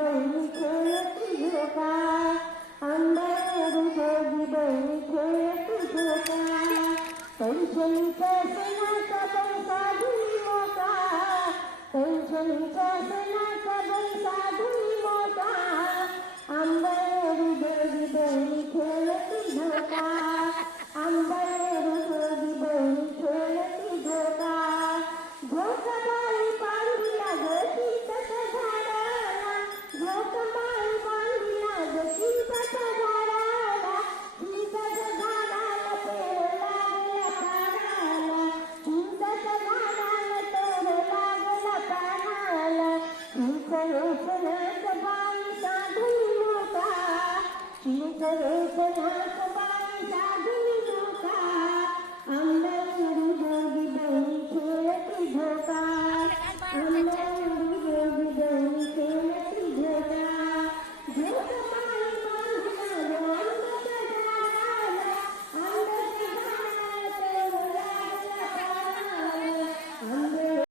बहिणी खेळती झोका आंब्यावरून दोघी बहिणी खेळती झोका पैठणीच्या सणाचा पैसा धुनी मोका पैठणीच्या सणाचा पैसा धुनी मोका आंब्यावरून दोघी बहिणी खेळती झोका आंब्यावरून दोघी बहिणी खेळती झोका झोकाबाई पांडुला गती तसं झाडाला झोकाबाई पांडुला गती तसं झाडाला